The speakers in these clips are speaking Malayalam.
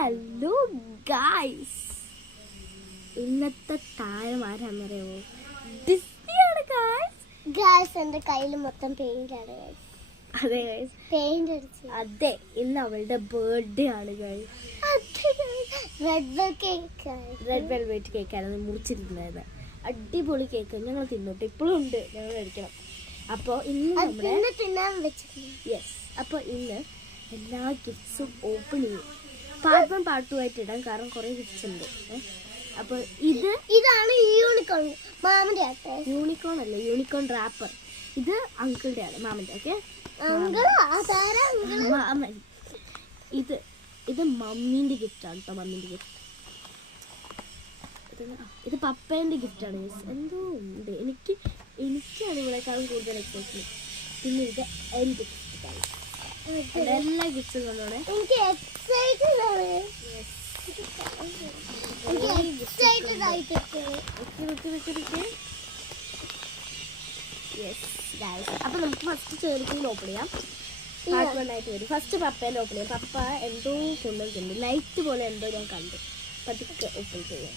ഹലോ ഗായ്സ്, ഇന്നത്തെ താരം ആരാന്നറിയാമോ? ഡിസ്നിയാണ് ഗായ്സ്. എന്റെ കയ്യിൽ മൊത്തം പെയിന്റ് ആണ്. അതെ ഗായ്സ്, പെയിന്റ് അടിച്ചു. അതെ, ഇന്ന് അവളുടെ ബർത്ത്ഡേ ആണ് ഗായ്സ്. റെഡ് വെൽവെറ്റ് കേക്കാണ് മുറിച്ചിരിക്കുന്നത്. അടിപൊളി കേക്ക്. ഞങ്ങൾ തിന്നോട്ടെ, ഇപ്പോഴും ഉണ്ട്, ഞങ്ങൾ കഴിക്കണം. അപ്പോൾ ഇന്ന് നമ്മുടെ അപ്പോൾ ഇന്ന് എല്ലാ ഗിഫ്റ്റ്സും ഓപ്പൺ ചെയ്യും. പാർട്ട് 1 പാർട്ട് 2 ആയിട്ട് ഇടാം, കാരണം കുറേ ഗിഫ്റ്റ്സ് ഉണ്ട്. അപ്പോൾ ഇതാണ് യൂണിക്കോൺ. മാമന്റെ യൂണിക്കോൺ അല്ല, യൂണിക്കോൺ റാപ്പർ. ഇത് അങ്കിളുടെ ആണ്, മാമന്റെ. ഓക്കെ, മാമൻ. ഇത് മമ്മീന്റെ ഗിഫ്റ്റ് ആണ് കേട്ടോ, മമ്മീന്റെ ഗിഫ്റ്റ്. ഇത് പപ്പേന്റെ ഗിഫ്റ്റ് ആണ്. എന്തോ ഉണ്ട്, എനിക്കാണ് ഇവിടെക്കാളും കൂടുതൽ എക്സൈറ്റ്മെന്റ്. പിന്നെ ഇത് എന്റെ ഗിഫ്റ്റ്. എല്ലാ ഗിഫ്റ്റ്സും കൊണ്ടോടെ അപ്പൊ നമുക്ക് ഫസ്റ്റ് ചേർക്കിൽ ഓപ്പൺ ചെയ്യാം. പാർട്ട് 1 ആയിട്ട് വരും. ഫസ്റ്റ് പപ്പേന്റെ ഓപ്പൺ ചെയ്യാം. പപ്പ എന്തോ കൊണ്ടുവന്നിട്ടുണ്ട്, ലൈറ്റ് പോലെ എന്തോ ഞാൻ കണ്ടു. പതുക്കെ ഓപ്പൺ ചെയ്യാം.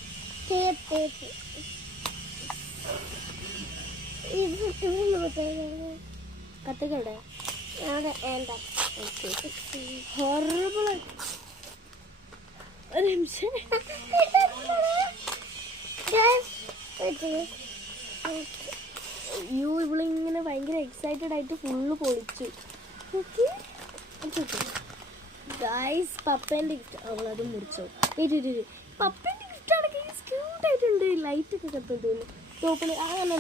കത്തിക്കവിടെ ഹൊറബിൾ. ഒരു നിമിഷം, ഇവളിങ്ങനെ ഭയങ്കര എക്സൈറ്റഡ് ആയിട്ട് ഫുള്ള് പൊളിച്ചു. ഗായ്സ്, പപ്പേന്റെ ഗിഫ്റ്റ്. അവളത് മുറിച്ചോ. പപ്പേന്റെ ഗിഫ്റ്റ് ആണ്. ക്യൂട്ട് ആയിട്ടുണ്ട്. ലൈറ്റ് ഒക്കെ കത്തും തോന്നുന്നു. ഓപ്പൺ അങ്ങനെ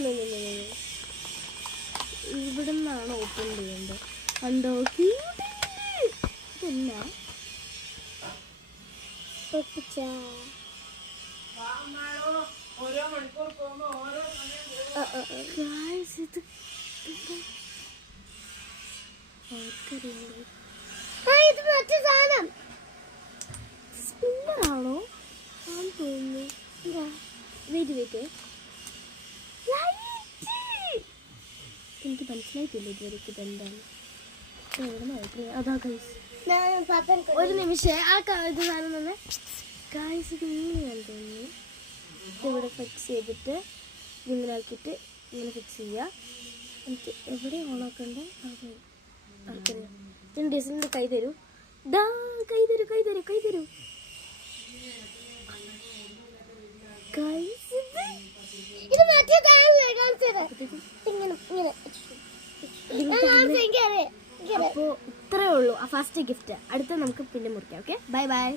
ഇവിടെ നിന്നാണ് ഓപ്പൺ ചെയ്യേണ്ടത്. കണ്ടോ, ക്യൂട്ട്. ഇതെന്നാ സ്പിന്നറാണോ ആന്ന് തോന്നുന്നു. വെയിറ്റ്, എനിക്ക് മനസ്സിലായിട്ടില്ല ഇതുവരെ ഇതെന്താണ്. അതാ ഗൈസ്, ഒരു നിമിഷം. ഇത് സാധനം തന്നെ ഗൈസ്, ഇത് ഇങ്ങനെയാണ് തോന്നുന്നു. ഇതിവിടെ ഫിക്സ് ചെയ്തിട്ട് ഇങ്ങനെ ആക്കിയിട്ട് ഇങ്ങനെ ഫിക്സ് ചെയ്യുക. എനിക്ക് എവിടെ ഓണാക്കണ്ട ആർക്കറിയാം. ഞാൻ ഡിസൈനിൻ്റെ കൈ തരൂ. കൈ തരൂ ഗൈസ്. അപ്പോൾ ഇത്രയേ ഉള്ളൂ ആ ഫസ്റ്റ് ഗിഫ്റ്റ്. അടുത്ത നമുക്ക് പിന്നെ മുറിക്കാം. Okay, by.